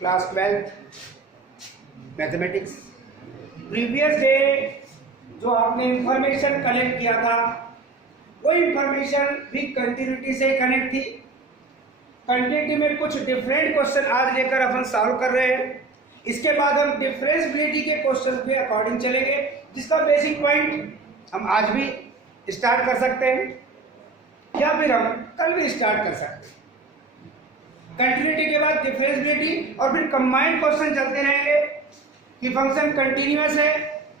Class 12th mathematics. Previous day जो आपने information collect किया था वो इंफॉर्मेशन भी कंटिन्यूटी से कनेक्ट थी। कंटिन्यूटी में कुछ डिफरेंट क्वेश्चन आज लेकर अपन सॉल्व कर रहे हैं। इसके बाद हम डिफरेंशिएबिलिटी के क्वेश्चन के अकॉर्डिंग चलेंगे, जिसका बेसिक पॉइंट हम आज भी स्टार्ट कर सकते हैं या फिर हम कल भी स्टार्ट कर सकते हैं। कंटिन्यूटी के बाद डिफरेंशिएबिलिटी और फिर कंबाइंड क्वेश्चन चलते रहेंगे कि फंक्शन कंटिन्यूअस है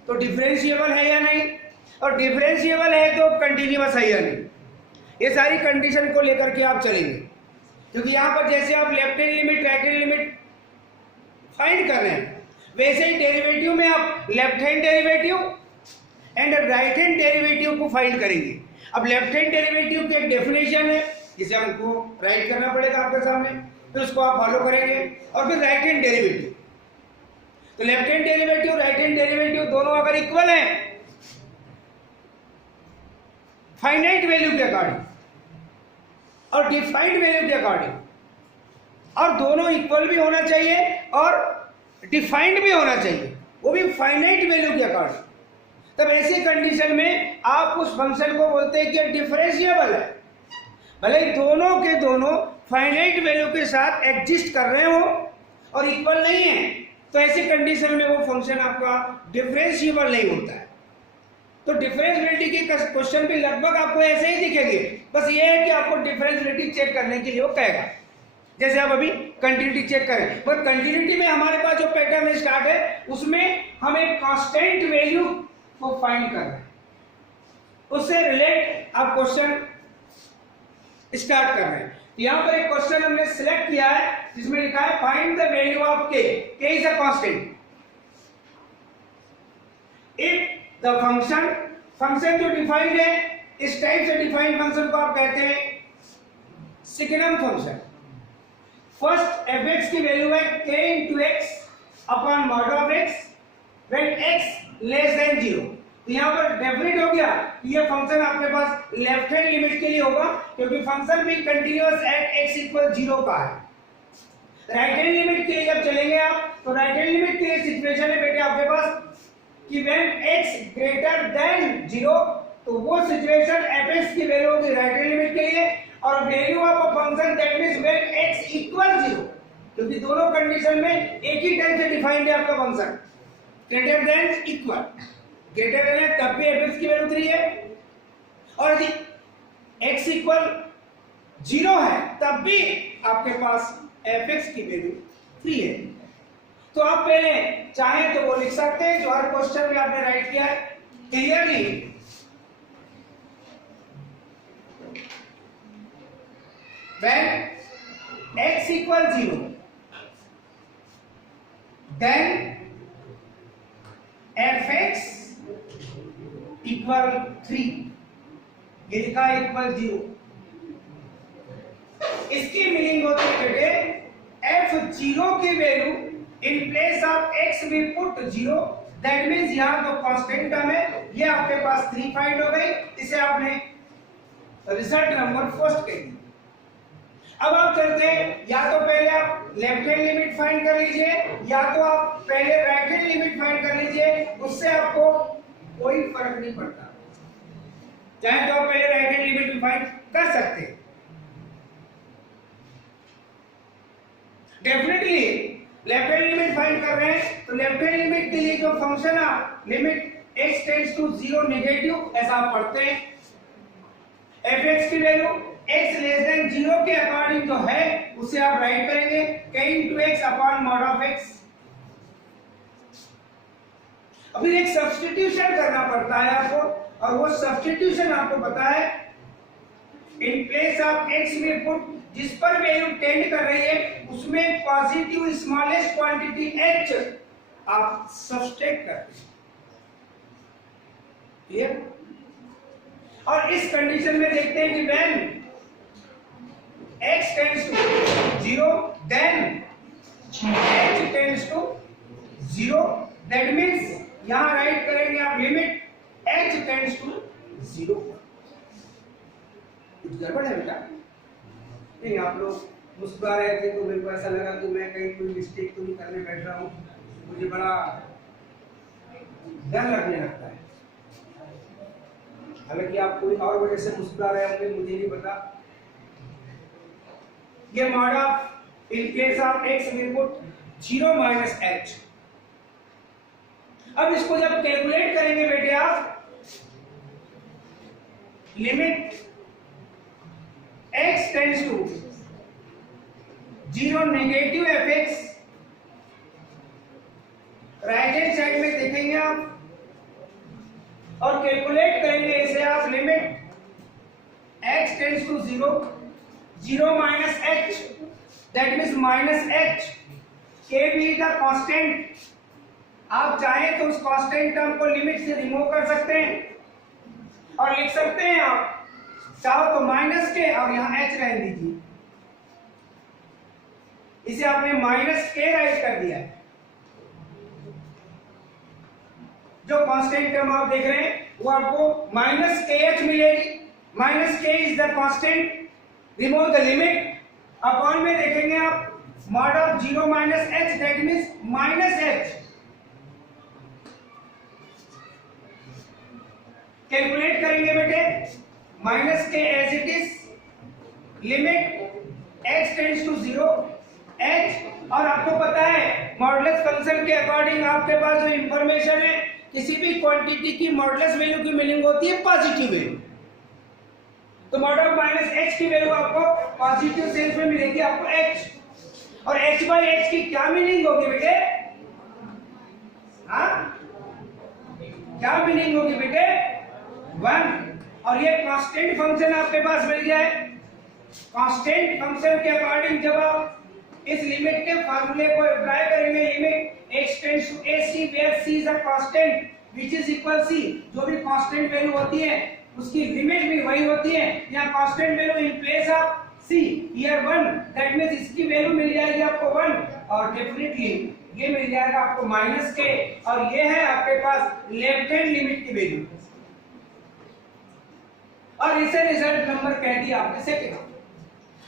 तो डिफरेंशिएबल है या नहीं, और डिफरेंशिएबल है तो कंटिन्यूअस है या नहीं। ये सारी कंडीशन को लेकर के आप चलेंगे, क्योंकि यहाँ पर जैसे आप left hand limit right hand limit find कर रहे हैं, वैसे ही डेरिवेटिव में आप left hand derivative and right hand derivative को फाइंड करेंगे। अब लेफ्ट हैंड डेरिवेटिव की एक डेफिनेशन है जिसे हमको राइट करना पड़ेगा आपके सामने, फिर उसको आप फॉलो करेंगे, और फिर राइट हैंड डेरिवेटिव। तो left hand derivative right hand derivative दोनों अगर इक्वल हैं फाइनाइट वैल्यू के अकॉर्डिंग और डिफाइंड वैल्यू के अकॉर्डिंग, और दोनों इक्वल भी होना चाहिए और डिफाइंड भी होना चाहिए, वो भी फाइनाइट वैल्यू के अकॉर्डिंग, तब ऐसी कंडीशन में आप उस फंक्शन को बोलते हैं कि डिफरेंशिएबल है। भले ही दोनों के दोनों फाइनाइट वैल्यू के साथ एग्जिस्ट कर रहे हो और इक्वल नहीं है, तो ऐसी कंडीशन में वो फंक्शन आपका डिफरेंशिएबल नहीं होता है। तो डिफरेंशिएबिलिटी के क्वेश्चन भी लगभग आपको ऐसे ही दिखेंगे, बस ये है कि आपको डिफरेंशिएबिलिटी चेक करने के लिए वो कहेगा, जैसे आप अभी कंटिन्यूटी चेक करें। पर कंटिन्यूटी में हमारे पास जो पैटर्न स्टार्ट है उसमें हम एक कांस्टेंट वैल्यू को फाइंड कर रहे हैं, उससे रिलेट आप क्वेश्चन स्टार्ट कर रहे हैं। यहां पर एक क्वेश्चन हमने सिलेक्ट किया है जिसमें लिखा है फाइंड द वैल्यू ऑफ के is a constant if the function जो डिफाइंड है, इस टाइप से डिफाइंड फंक्शन को आप कहते हैं सिग्नम फंक्शन। फर्स्ट fx की वैल्यू है k into x upon mod of x when x less then 0। तो यहाँ पर डेफिनेट हो गया कि ये फंक्शन आपके पास लेफ्ट हैंड लिमिट के लिए होगा, क्योंकि फंक्शन भी कंटिन्यूअस एट x इक्वल 0 का है। राइट हैंड लिमिट के लिए जब चलेंगे आप, तो राइट हैंड लिमिट के लिए सिचुएशन है बेटे आपके पास कि when x ग्रेटर देन 0, तो वो सिचुएशन fx की वैल्यू होगी राइट हैंड लिमिट के लिए, और value of a function that means when x equal 0, क्योंकि दोनों कंडीशन में एक ही टाइप से डिफाइंड है आपका function, greater than equal. Greater than है तब भी fx की वैल्यू 3 है, और यदि x इक्वल 0 है तब भी आपके पास fx की वैल्यू 3 है। तो आप पहले चाहें तो वो लिख सकते हैं जो हर क्वेश्चन में आपने राइट किया है clearly. When x equal 0, then fx equal 3, ये लिखा है इक्वल 0। इसकी मीनिंग होती है बेटे f0 की value in place of x we put 0, that means यहाँ जो कांस्टेंट टर्म है ये आपके पास 3 फाइंड हो गई, इसे आपने रिजल्ट नंबर फर्स्ट कह दिया। अब आप चलते हैं, या तो पहले आप लेफ्ट हैंड लिमिट फाइंड कर लीजिए या तो आप पहले राइट हैंड लिमिट फाइंड कर लीजिए, उससे आपको कोई फर्क नहीं पड़ता। चाहे तो आप पहले राइट हैंड लिमिट भी फाइंड कर सकते हैं। Definitely left hand limit find कर रहे हैं तो लेफ्ट हैंड लिमिट के लिए जो फंक्शन है limit x tends to 0 negative, ऐसा आप पढ़ते हैं। fx की वैल्यू x लेस देन 0 के अकॉर्डिंग जो है उसे आप राइट करेंगे k into x upon mod of x। अभी एक सब्स्टिट्यूशन करना पड़ता है आपको, और वो सब्स्टिट्यूशन आपको पता है इन प्लेस ऑफ x में पुट जिस पर वैल्यू टेंड कर रही है उसमें पॉजिटिव स्मॉलेस्ट क्वांटिटी h आप सब्सट्रैक्ट करते हैं। क्लियर? और इस कंडीशन में देखते हैं कि when x tends to 0, then h tends to 0, that means यहां राइट करेंगे आप लिमिट h tends to 0। कुछ गड़बड़ है बेटा? नहीं, आप लोग मुस्कुरा रहे थे तो मेरे को ऐसा लगा कि मैं कहीं कोई मिस्टेक तो नहीं करने बैठ रहा हूँ, मुझे बड़ा डर लगने लगता है। हालांकि आप कोई और वजह से मुस्कुरा रहे होंगे, मुझे नहीं पता। ये mod of in case of x we put 0 minus h। अब इसको जब कैलकुलेट करेंगे बेटे आप, limit x tends to 0 negative fx, right hand side में देखेंगे आप और कैलकुलेट करेंगे इसे आप, limit x tends to 0 minus h, that means minus h, k भी द कांस्टेंट। आप चाहें तो उस कांस्टेंट टर्म को लिमिट से रिमूव कर सकते हैं और लिख सकते हैं आप, चाहो तो माइनस के और यहां h रहने दीजिए, इसे आपने माइनस के राइट कर दिया है। जो कांस्टेंट टर्म आप देख रहे हैं वो आपको माइनस के एच मिलेगी। Minus k is the constant, remove the limit, upon में देखेंगे आप mod of 0 minus h, that means minus h. Calculate करेंगे बेटे, minus k as it is, limit x tends to 0 h। और आपको पता है मॉडुलस फंक्शन के अकॉर्डिंग आपके पास जो इंफॉर्मेशन है, किसी भी क्वांटिटी की मॉडुलस वैल्यू की मीनिंग होती है पॉजिटिव वैल्यू। तो मॉड ऑफ माइनस h की वैल्यू आपको पॉजिटिव सेंस में मिलेगी आपको h, और h बाई h की क्या मीनिंग होगी बेटे? हाँ, क्या मीनिंग होगी बेटे? 1। और ये कांस्टेंट फंक्शन आपके पास मिल गया है। कांस्टेंट फंक्शन के अकॉर्डिंग जब आप इस लिमिट के फार्मूले को अप्लाई करेंगे, limit x tends to ac where c is a constant which is equal c, जो भी कांस्टेंट वैल्यू होती है उसकी लिमिट भी वही होती है। यहाँ constant value in place of c here 1, that means इसकी वैल्यू मिल जाएगी आपको 1 और डेफिनेटली ये मिल जाएगा आपको माइनस के, और ये है आपके पास लेफ्ट हैंड लिमिट की वैल्यू, और इसे रिजल्ट नंबर कह दिया आपने सेकंड।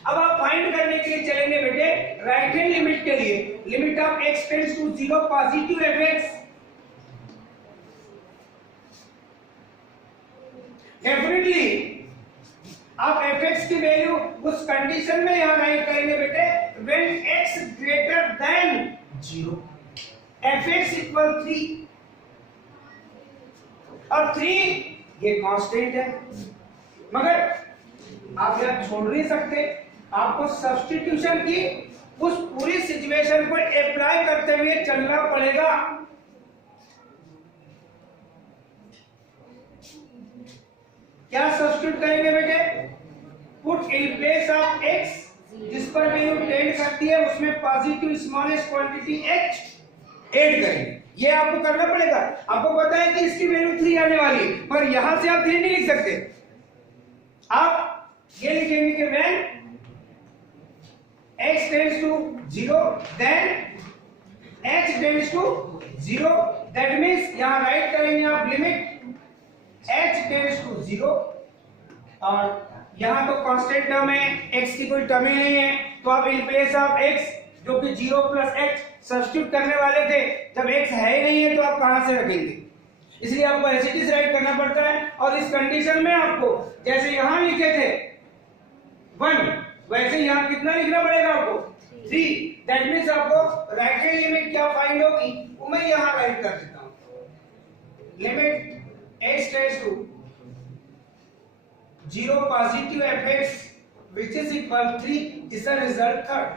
अब आप फाइंड करने के लिए चलेंगे बेटे राइट हैंड लिमिट के लिए, limit of x tends to 0 positive fx। Definitely आप fx की वैल्यू उस कंडीशन में यहां राइट करेंगे बेटे when x greater than 0, fx equal 3, और 3 ये कांस्टेंट है, मगर आप यह छोड़ नहीं सकते, आपको सब्स्टिट्यूशन की उस पूरी सिचुएशन को अप्लाई करते हुए चलना पड़ेगा। क्या सब्स्टिट्यूट करेंगे बेटे? Put in place of x, जिस पर वैल्यू टेंड करती है उसमें positive smallest quantity h add करेंगे। ये आपको करना पड़ेगा। आपको पता है कि इसकी वैल्यू 3 आने वाली है, पर यहां से आप 3 नहीं लिख सकते, आप ये लिखेंगे कि when x tends to 0 then h tends to 0, that means यहां राइट करेंगे आप लिमिट h टेंड्स टू 0, और यहां तो कांस्टेंट टर्म है, x की कोई टर्म ही नहीं है, तो आप इन प्लेस ऑफ x जो कि 0 प्लस h सब्स्टिट्यूट करने वाले थे, जब x है ही नहीं है तो आप कहां से रखेंगे? इसलिए आपको एज इट इज राइट करना पड़ता है। और इस कंडीशन में आपको जैसे यहां लिखे थे 1, वैसे यहां कितना लिखना पड़ेगा आपको? 3, दैट मींस आपको राइट हैंड लिमिट क्या फाइंड होगी वो मैं यहां राइट कर देता हूं। Limit x tends to 0 positive fx which is equal 3 is the result third।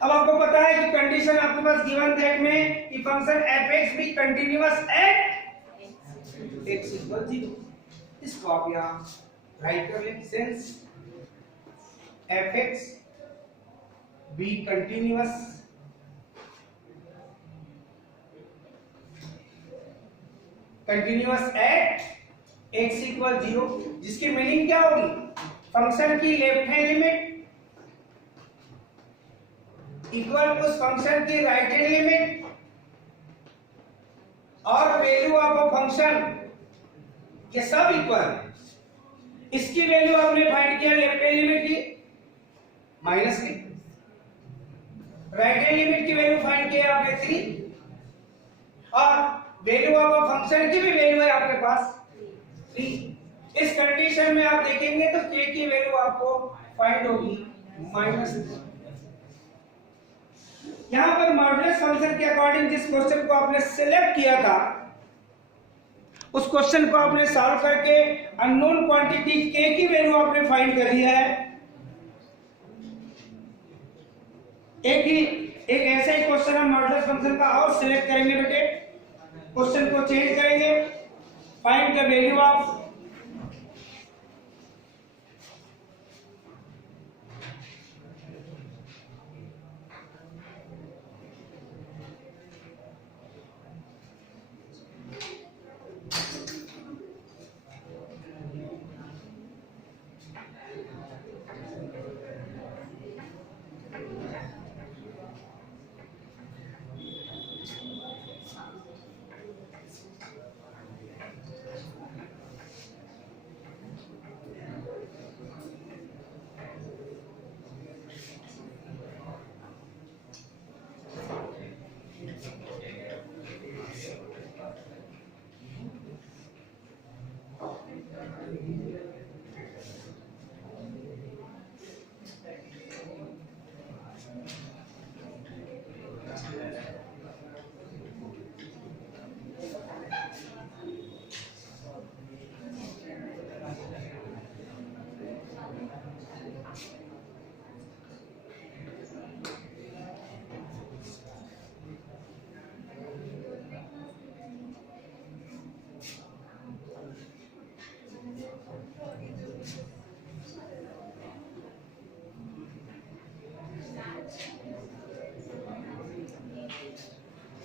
अब आपको पता है कि कंडीशन आपके पास गिवन दैट में कि फंक्शन fx भी कंटीन्यूअस एट x इक्वल 0। इसको आप यहां राइट कर लें, since fx be continuous at x equal 0, जिसकी मीनिंग क्या होगी? फंक्शन की लेफ्ट हैंड लिमिट इक्वल उस फंक्शन की राइट हैंड लिमिट, और वैल्यू ऑफ अ फंक्शन ये सब इक्वल है। इसकी वैल्यू आपने फाइंड किया लेफ्ट हैंड लिमिट की, माइनस में राइट हैंड लिमिट की वैल्यू फाइंड किया आपने 3 और वैल्यू ऑफ फंक्शन की भी वैल्यू है आपके पास 3। इस कंडीशन में आप देखेंगे तो k की वैल्यू आपको फाइंड होगी -3। यहां पर मॉडुलस फंक्शन के अकॉर्डिंग जिस क्वेश्चन को आपने सिलेक्ट किया था उस क्वेश्चन को आपने सॉल्व करके अननोन क्वांटिटी k की वैल्यू आपने फाइंड करी है। एक ऐसा ही क्वेश्चन हम मॉडुलस फंक्शन का और सिलेक्ट करेंगे बेटे। क्वेश्चन को चेंज करेंगे, find the value of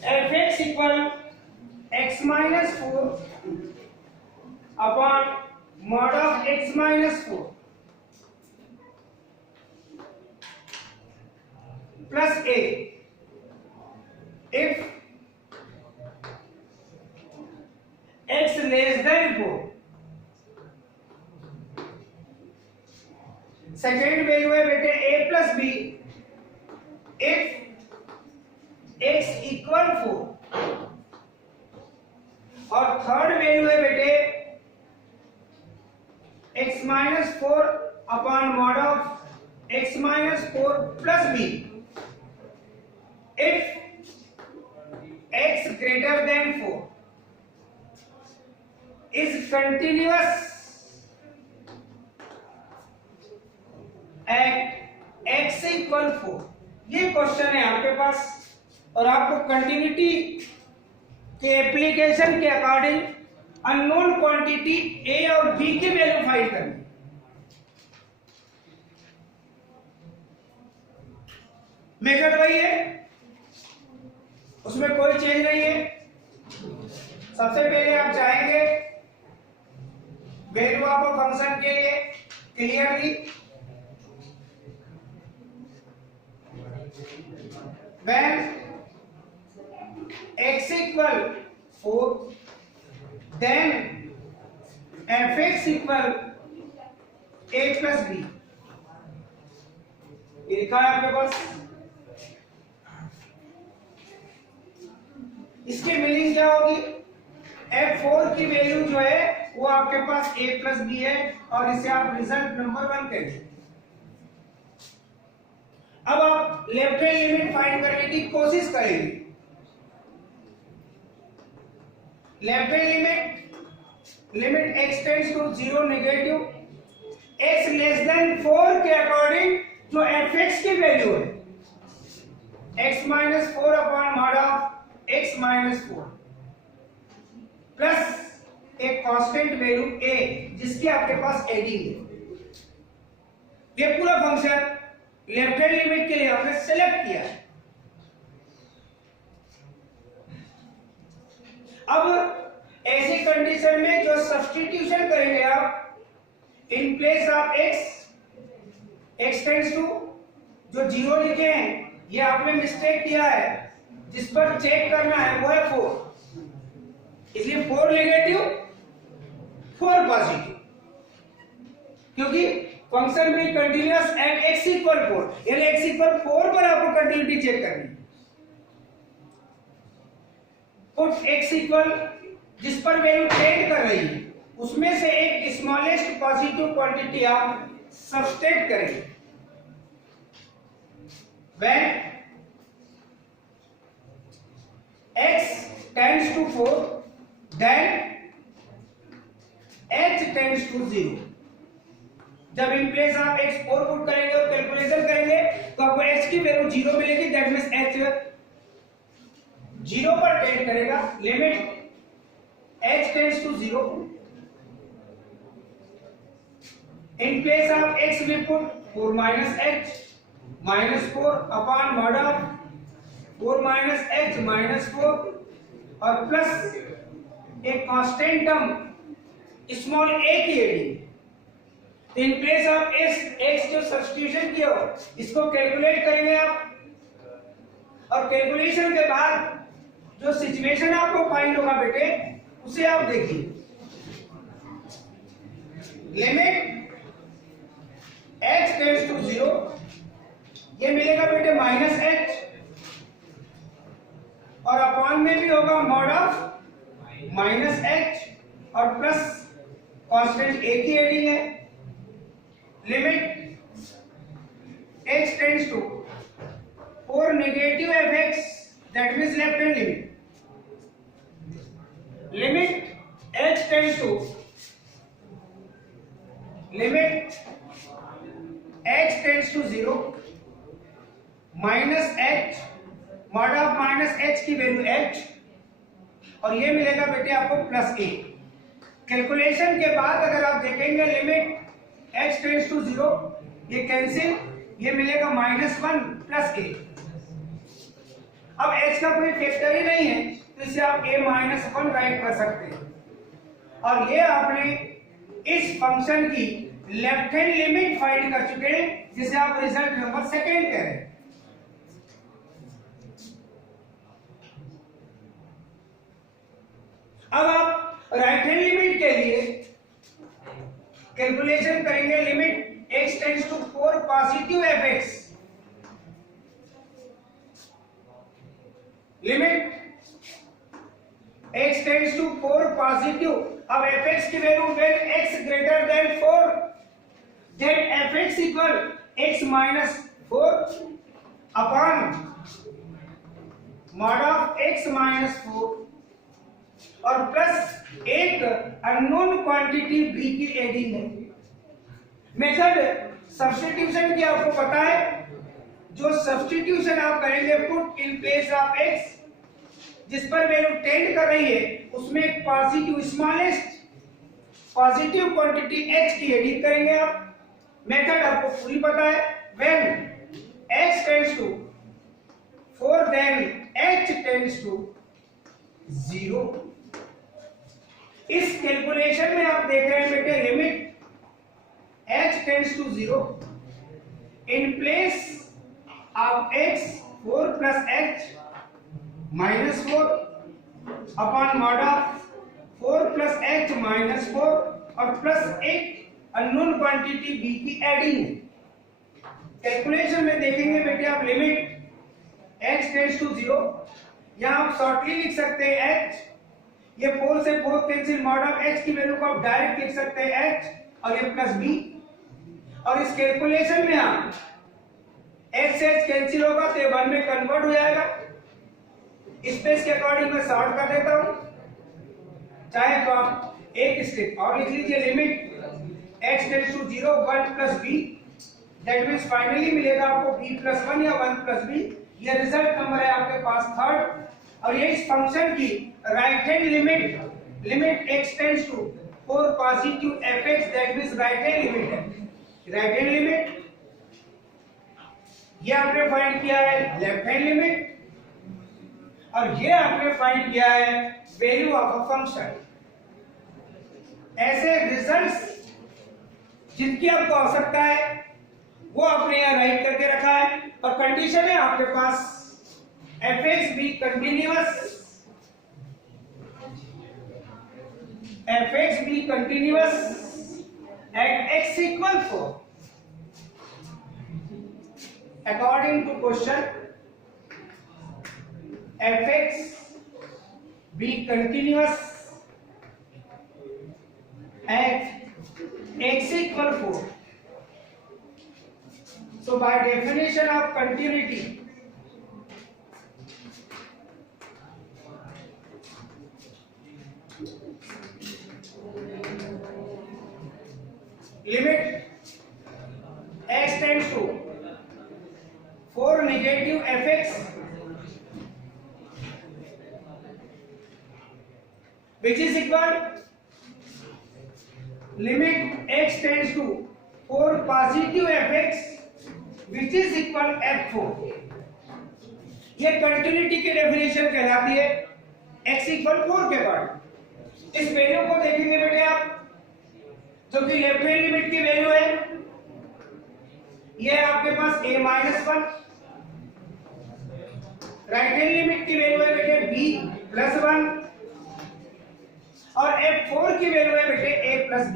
f(x) equal x minus 4 upon mod of x minus 4 plus a if x less than 4। Second value है बेटे a plus b if x equal 4 और third value है बेटे x minus 4 upon mod of x minus 4 plus b if x greater than 4 is continuous at x equal 4। ये question है आपके पास और आपको कंटिन्यूटी के एप्लीकेशन के अकॉर्डिंग अननोन क्वांटिटी a और b की वैल्यू फाइंड करनी। मेथड वही है, उसमें कोई चेंज नहीं है। सबसे पहले आप चाहेंगे वैल्यू ऑफ फंक्शन के लिए clearly when x equal 4 then f(x) equal a plus b। ये लिखा है आपके पास। इसकी मीनिंग क्या होगी? f4 की वैल्यू जो है वो आपके पास a plus b है और इसे आप रिजल्ट नंबर 1 कहेंगे। अब आप लेफ्ट हैंड लिमिट फाइंड करने की कोशिश करेंगे। Left hand limit x tends to 0 negative x less than 4 के अकॉर्डिंग जो f(x) की वैल्यू है x minus 4 upon mod of x minus 4 plus एक कांस्टेंट वैल्यू a जिसकी आपके पास 18 है। ये पूरा फंक्शन लेफ्ट हैंड लिमिट के लिए आपने सेलेक्ट किया है। अब ऐसी कंडीशन में जो सब्स्टिट्यूशन करेंगे आप in place of x tends to जो 0 लिखे हैं ये आपने मिस्टेक किया है, जिस पर चेक करना है वो है 4, इसलिए 4 नेगेटिव 4 पॉजिटिव, क्योंकि function B continuous at x equal 4, यानी x इक्वल 4 पर आपको कंटिन्यूटी चेक करनी है। पुट x इक्वल, जिस पर वैल्यू टेंड कर रही है उसमें से एक स्मॉलेस्ट पॉजिटिव क्वांटिटी आप सब्सट्रैक्ट करेंगे। When x tends to 4, then h tends to 0। जब इन प्लेस आप x 4 पुट करेंगे और कैलकुलेशन करेंगे तो आपको h की वैल्यू 0 मिलेगी। दैट मींस h 0 पर टेंड करेगा। Limit h tends to 0। In place of x we put 4 minus h minus 4 upon mod of 4 minus h minus 4 और प्लस एक कांस्टेंट टर्म स्मॉल a की adding. In place of x जो substitution किया हो इसको calculate करेंगे आप, और कैलकुलेशन के बाद जो सिचुएशन आपको फाइंड होगा बेटे उसे आप देखिए। लिमिट h टेंड्स टू 0, ये मिलेगा बेटे माइनस h, और अपॉन में भी होगा मॉड ऑफ माइनस h और प्लस कांस्टेंट a की एडिंग है। Limit h tends to 4 negative fx, that means left hand limit. Limit h tends to limit h tends to 0 minus h, mod of minus h की value h, और ये मिलेगा बेटे आपको plus a। Calculation के बाद अगर आप देखेंगे लिमिट h टेंड्स टू 0, ये कैंसिल, ये मिलेगा -1 प्लस a। अब h का कोई फैक्टर ही नहीं है तो इसे आप a-1 राइट कर सकते हैं। और ये आपने इस फंक्शन की लेफ्ट हैंड लिमिट फाइंड कर चुके हैं, जिसे आप रिजल्ट नंबर 2 कह रहे हैं। अब आप राइट हैंड लिमिट के लिए कैलकुलेशन करेंगे। Limit x tends to 4 positive fx, limit x tends to 4 positive. अब fx की value when x greater than 4, then fx equal x minus 4 upon mod of x minus 4 और plus एक unknown quantity b की adding है। Method substitution की आपको पता है, जो सब्स्टिट्यूशन आप करेंगे put in place of x, जिस पर वैल्यू टेंड कर रही है उसमें एक positive smallest positive quantity h की एडिंग करेंगे आप। मेथड आपको पूरी पता है। When x tends to 4 then h tends to 0। इस कैलकुलेशन में आप देख रहे हैं बेटे limit h tends to 0, in place of x 4 plus h minus 4 upon mod of 4 plus h minus 4 और प्लस एक अननोन क्वांटिटी b की एडिंग। कैलकुलेशन में देखेंगे बेटे आप लिमिट h टेंड्स टू 0, यहां आप शॉर्टली लिख सकते हैं h, ये 4 से 4 कैंसिल, मॉड ऑफ h की वैल्यू को आप डायरेक्ट लिख सकते हैं h और ये प्लस b। और इस कैलकुलेशन में आप h से h कैंसिल होगा तो ये 1 में कन्वर्ट हो जाएगा। स्पेस के अकॉर्डिंग मैं सॉर्ट कर देता हूं, चाहे तो आप एक स्टेप और लिख लीजिए। Limit h tends to 0 1 plus b, that means finally मिलेगा आपको b प्लस 1 या 1 प्लस b। ये रिजल्ट नंबर है आपके पास 3rd। और ये इस फंक्शन की right hand limit x tends to 4 positive fx, that means right hand limit है। राइट हैंड लिमिट ये आपने फाइंड किया है लेफ्ट हैंड लिमिट, और ये आपने फाइंड किया है वैल्यू ऑफ अ फंक्शन। ऐसे रिजल्ट्स जिनकी आपको आवश्यकता है वो आपने यहां राइट करके रखा है, और कंडीशन है आपके पास fx be continuous, fx be continuous at x equal 4, according to question, fx be continuous at x equal 4. So by definition of continuity, limit x tends to 4 negative fx which is equal limit x tends to 4 positive fx which is equal f4. ये continuity की definition कहलाती है x equal 4 के बाद। इस value को देखेंगे बेटे आप, जो कि लेफ्ट हैंड लिमिट की वैल्यू है, ये आपके पास a minus 1, right hand limit की वैल्यू है बेटे b प्लस 1 और f4 की वैल्यू है बेटे a प्लस b।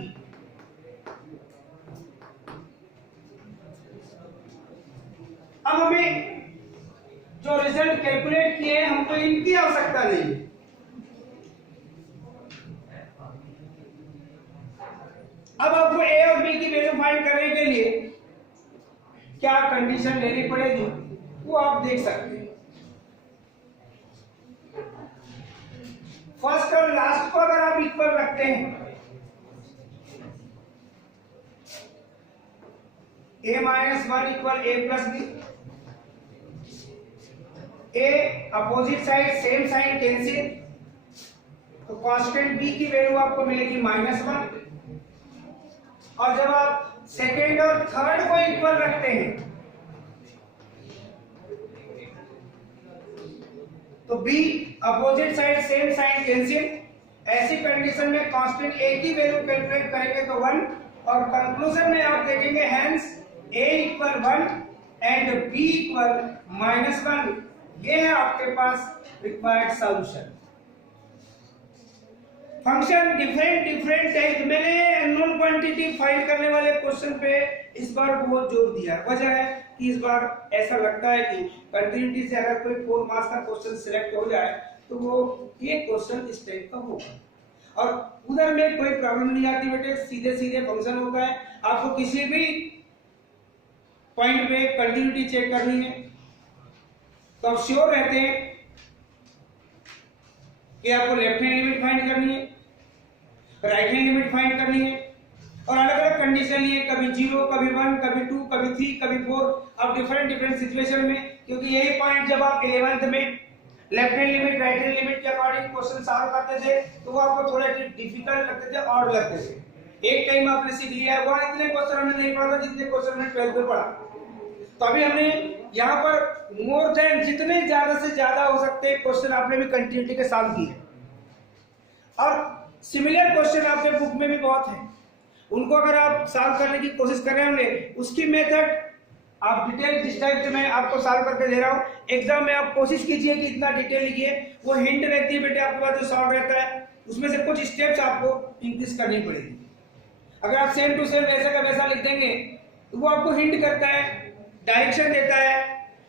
अब हमें जो रिजल्ट कैलकुलेट किए हैं हमको इनकी आवश्यकता नहीं है। अब आपको a और b की वैल्यू फाइंड करने के लिए क्या कंडीशन लेनी पड़ेगी वो आप देख सकते हैं। फर्स्ट और लास्ट को अगर आप इक्वल रखते हैं, a minus 1 equal a plus b, a opposite side same sign cancel, तो कांस्टेंट b की वैल्यू आपको मिलेगी -1। और जब आप सेकेंड और थर्ड को इक्वल रखते हैं तो b opposite side same sign cancel. ऐसी कंडीशन में कांस्टेंट a की वैल्यू कैलकुलेट करेंगे तो 1 और कंक्लूजन में आप देखेंगे hence a equal 1 and b equal -1। ये है आपके पास required solution. Function different type, मैंने अननोन क्वांटिटी फाइंड करने वाले क्वेश्चन पे इस बार बहुत जोर दिया। वजह है कि इस बार ऐसा लगता है कि कंटिन्यूटी से अगर कोई 4 मार्क्स का क्वेश्चन सिलेक्ट हो जाए तो वो ये क्वेश्चन इस टाइप का होगा और उधर में कोई प्रॉब्लम नहीं आती बेटे, सीधे फंक्शन होता है। आपको किसी भी पॉइंट पे कंटिन्यूटी चेक करनी है तो आप श्योर रहते हैं कि आपको लेफ्ट हैंड लिमिट फाइंड करनी है, राइट हैंड लिमिट फाइंड करनी है और अलग अलग कंडीशन लिए, कभी 0, कभी 1, कभी 2, कभी 3, कभी 4। अब डिफरेंट सिचुएशन में, क्योंकि यही पॉइंट जब आप 11th में left hand limit right hand limit के अकॉर्डिंग क्वेश्चन सॉल्व करते थे तो वो आपको थोड़ा डिफिकल्ट लगते थे और लगते थे। एक टाइम आपने सीख लिया है, वो इतने क्वेश्चन हमने नहीं पढ़ा था जितने क्वेश्चन हमने 12th में पढ़ा। तो अभी हमने यहाँ पर मोर देन जितने ज्यादा से ज्यादा हो सकते हैं क्वेश्चन आपने भी कंटिन्यूटी के सॉल्व किए और सिमिलर क्वेश्चन आपके बुक में भी बहुत है, उनको अगर आप सॉल्व करने की कोशिश कर रहे होंगे उसकी मेथड आप डिटेल जिस टाइप से मैं आपको सॉल्व करके दे रहा हूँ एग्जाम में आप कोशिश कीजिए कि इतना डिटेल लिखिए। वो हिंट रहती है बेटे आपके पास जो सॉल्व रहता है उसमें से कुछ स्टेप्स आपको इंक्रीज करनी पड़ेगी। अगर आप सेम टू सेम वैसा का वैसा लिख देंगे तो वो आपको हिंट करता है, डायरेक्शन देता है,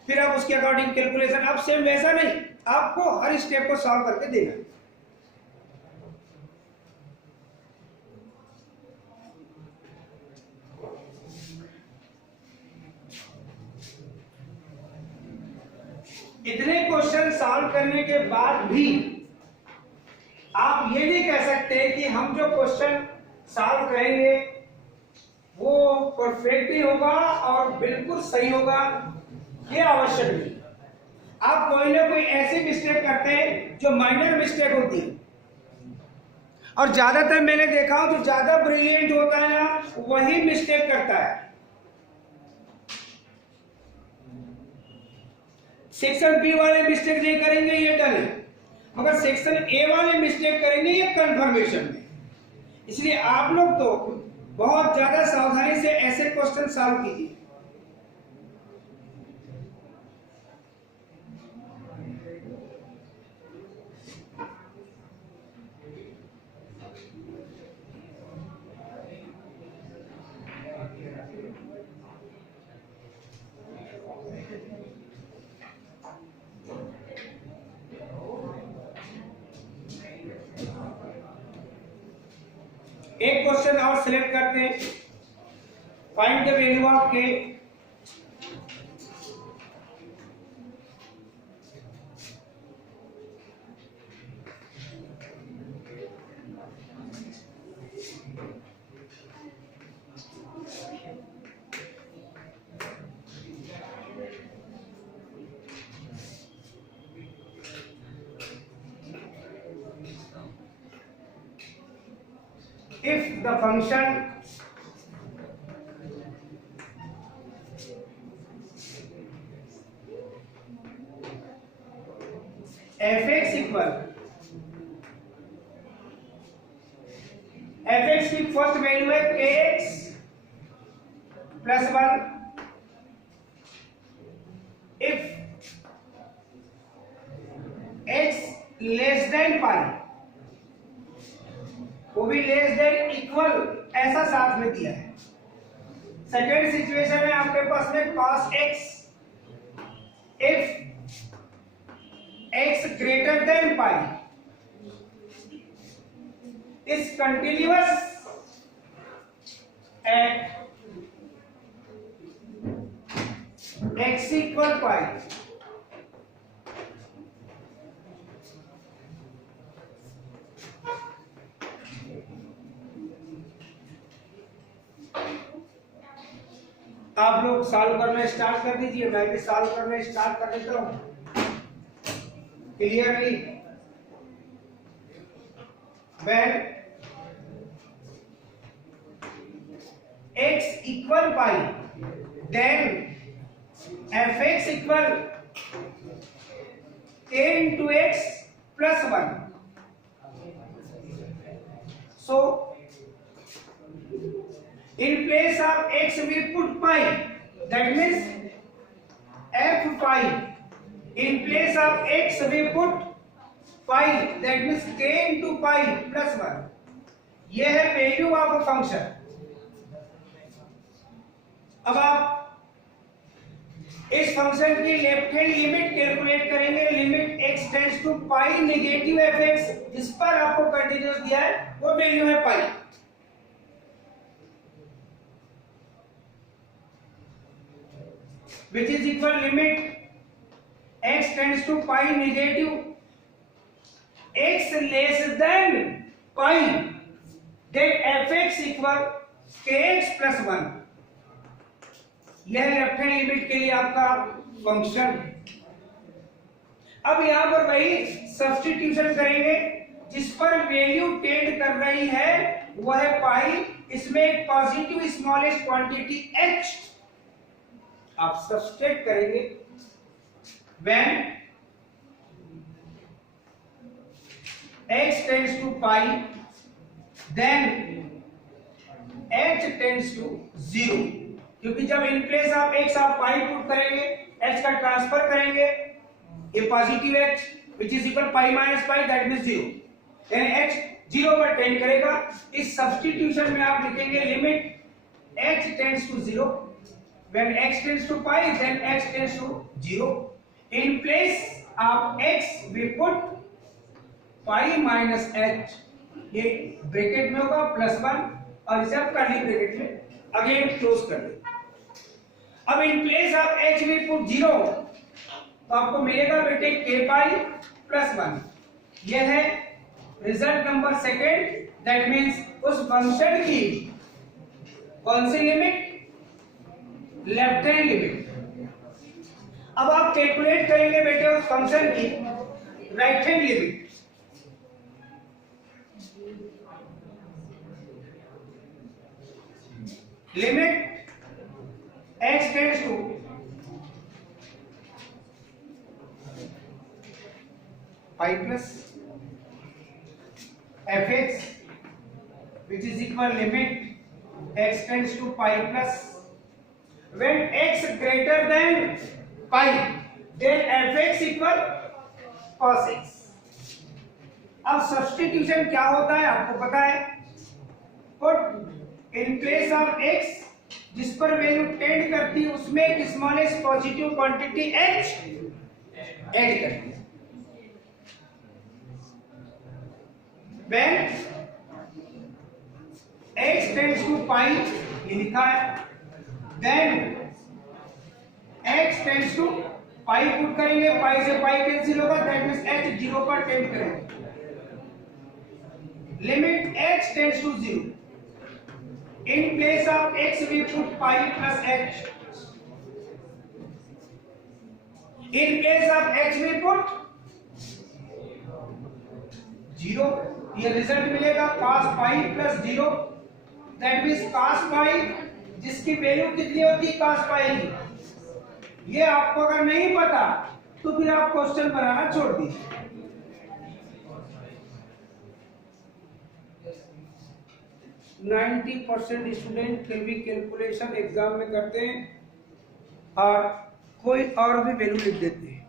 फिर आप उसके अकॉर्डिंग कैलकुलेशन। आप सेम वैसा नहीं, आपको हर स्टेप को सॉल्व करके देना है। इतने क्वेश्चन सॉल्व करने के बाद भी आप ये नहीं कह सकते कि हम जो क्वेश्चन सॉल्व करेंगे वो परफेक्ट ही होगा और बिल्कुल सही होगा, ये आवश्यक नहीं। आप कोई ना कोई ऐसी मिस्टेक करते हैं जो माइनर मिस्टेक होती है और ज्यादातर मैंने देखा हूं जो ज्यादा ब्रिलियंट होता है ना वही मिस्टेक करता है। सेक्शन बी वाले मिस्टेक नहीं करेंगे ये डन है, मगर सेक्शन ए वाले मिस्टेक करेंगे ये कंफर्मेशन में। इसलिए आप लोग तो बहुत ज्यादा सावधानी से ऐसे क्वेश्चन सॉल्व कीजिए। एक क्वेश्चन और सिलेक्ट करते हैं, find the value of K. If the function fx की फर्स्ट वैल्यू है kx plus 1, if x less than pi, वो भी लेस देन इक्वल ऐसा साथ में दिया है। सेकेंड सिचुएशन है आपके पास में cos x, if x greater than pi is continuous at x equal pi, आप लोग सॉल्व करना स्टार्ट कर दीजिए, मैं भी सॉल्व करना स्टार्ट कर देता हूं। Clearly when x equal pi then fx equal k into x plus 1, so in place of x we put pi, that means f pi, in place of x we put pi, that means k into pi plus 1, ये है value of function. अब आप इस function की left hand limit calculate करेंगे, limit x tends to pi negative fx, जिस पर आपको कंटिन्यूअस दिया है वो वैल्यू है पाई, which is equal limit x tends to pi negative x less than pi, then fx equal kx plus 1, यह left hand limit के लिए आपका फंक्शन। अब यहां पर वही सब्स्टिट्यूशन करेंगे, जिस पर वैल्यू टेंड कर रही है वह है पाई, इसमें एक पॉजिटिव स्मॉलेस्ट क्वांटिटी h आप सब्स्टिट्यूट करेंगे। when x tends to pi then h tends to 0, क्योंकि जब इन प्लेस ऑफ x आप पाई पुट करेंगे, h का ट्रांसफर करेंगे, ये positive h which is equal pi minus pi, that means 0, यानी h 0 पर टेंड करेगा। इस सब्स्टिट्यूशन में आप लिखेंगे limit h tends to 0, when x tends to pi then h tends to 0, in place of x we put pi minus h, ये bracket में होगा प्लस 1 और इसे आप कर्ली ब्रैकेट में अगेन क्लोज कर दें। अब इन place of h we put 0, तो आपको मिलेगा बेटे k पाई प्लस 1, यह है result number second, that means उस फंक्शन की कौन सी लिमिट, लेफ्ट हैंड लिमिट। अब आप कैलकुलेट करेंगे बेटे उस फंक्शन की right hand limit. Limit x tends to pi plus fx which is equal limit x tends to pi plus, when x greater than pi then fx equal cos x। अब substitution क्या होता है आपको पता है, put in place of x जिस पर value tend करती है उसमें एक smallest positive quantity h add करती है। when x tends to pi ये लिखा है, then x tends to pi put करेंगे, पाई से पाई कैंसिल होगा, दैट मींस h 0 पर टेंड करेंगे। Limit x tends to 0, in place of x we put pi plus h, in place of h we put 0, ये result मिलेगा cos pi plus 0, that means cos पाई जिसकी value कितनी होती है cos पाई की, ये आपको अगर नहीं पता तो फिर आप क्वेश्चन बनाना छोड़ दीजिए। %90 स्टूडेंट फिर भी कैलकुलेशन एग्जाम में करते हैं और कोई और भी वैल्यू लिख देते हैं।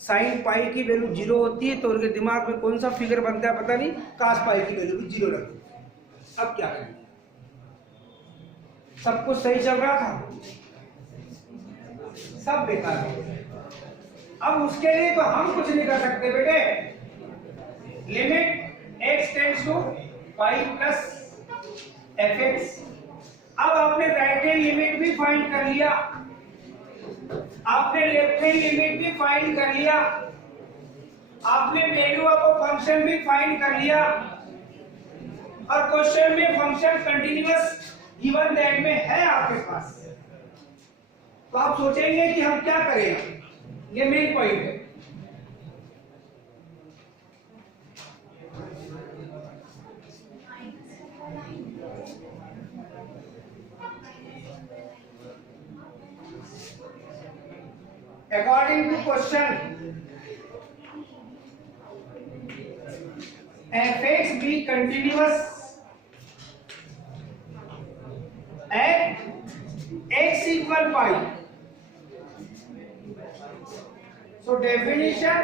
साइन पाई की वैल्यू 0 होती है तो उनके दिमाग में कौन सा फिगर बनता है पता नहीं, cos पाई की वैल्यू भी 0 रख देते हैं। अब क्या करें, सब कुछ सही चल रहा था, सब बेकार है। अब उसके लिए तो हम कुछ नहीं कर सकते बेटे। Limit x tends to pi plus fx, अब आपने राइट हैंड लिमिट भी फाइंड कर लिया, आपने लेफ्ट हैंड लिमिट भी फाइंड कर लिया, आपने वैल्यू ऑफ फंक्शन भी फाइंड कर लिया, और क्वेश्चन में फंक्शन कंटीन्यूअस गिवन दैट में है आपके पास। तो आप सोचेंगे कि हम क्या करें, ये मेन पॉइंट है। According to question, fx be continuous at x equal pi. So definition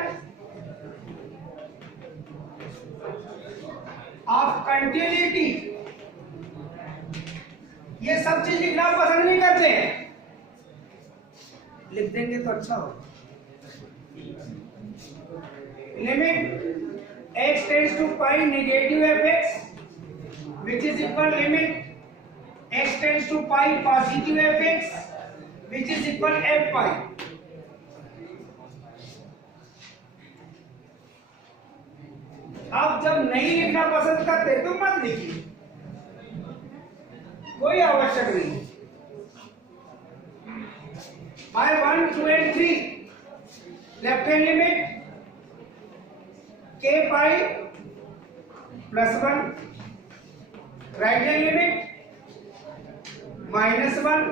of continuity, ये सब चीज लिखना पसंद नहीं करते हैं, लिख देंगे तो अच्छा होगा। Limit x tends to pi negative fx which is equal limit x tends to pi positive fx which is equal f pi. आप जब नहीं लिखना पसंद करते तो मत लिखिए, कोई आवश्यक नहीं। by 1, 2 and 3 left hand limit k pi plus 1, right hand limit -1,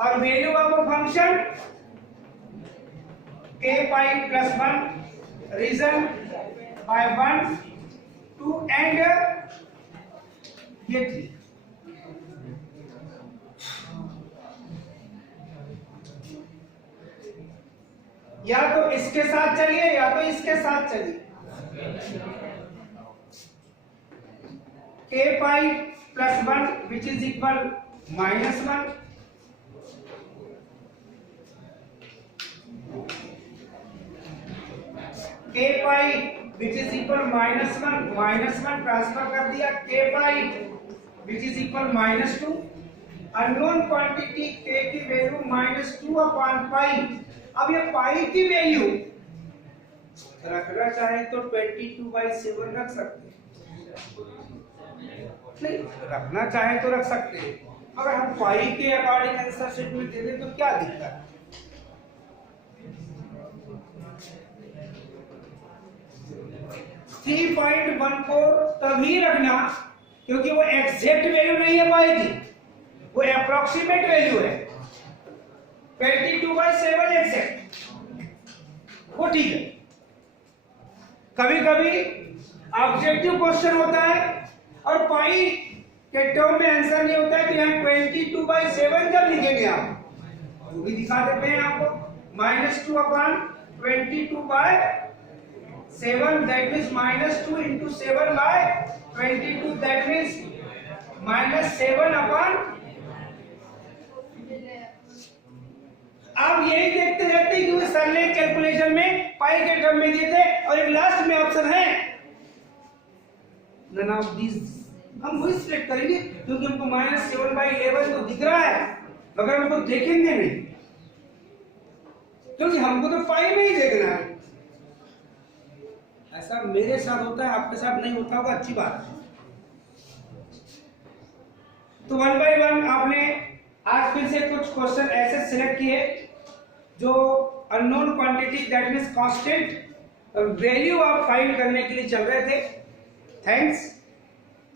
और value of function k pi plus 1, reason by 1, 2 and ये 3। या तो इसके साथ चलिए या तो इसके साथ चलिए। k pi plus 1 which is equal -1, k pi which is equal -1 transfer कर दिया, k pi which is equal -2, unknown quantity k की वैल्यू -2 अपॉन पाई। अब ये पाई की वैल्यू रखना चाहे तो 22/7 रख सकते हैं, नहीं रखना चाहे तो रख सकते हैं, अगर हम पाई के अकॉर्डिंग आंसर शीट में दे दें तो क्या दिक्कत है। 3.14 तभी रखना क्योंकि वो एग्जैक्ट वैल्यू नहीं है पाई की, वो अप्रोक्सीमेट वैल्यू है। 22/7 एग्जैक्ट वो ठीक है। कभी कभी ऑब्जेक्टिव क्वेश्चन होता है और पाई के टर्म में आंसर नहीं होता है, तो यहाँ 22/7 जब लिखेंगे आप वो भी दिखा देते हैं आपको, -2 upon 22/7 that means -2 into 7/22 that means -7 upon. आप यही देखते रहते हैं कि सर ने कैलकुलेशन में पाई के टर्म में दिए थे, और एक लास्ट में ऑप्शन है नन ऑफ दिस हम वही सिलेक्ट करेंगे, क्योंकि हमको -7/11 तो दिख रहा है, मगर हमको देखेंगे नहीं, क्योंकि हमको तो पाई में ही देखना है। ऐसा मेरे साथ होता है, आपके साथ नहीं होता होगा, अच्छी बात है। तो 1 by 1 आपने आज फिर से कुछ क्वेश्चन ऐसे सिलेक्ट किए जो unknown quantity that means constant value आप फाइंड करने के लिए चल रहे थे। थैंक्स।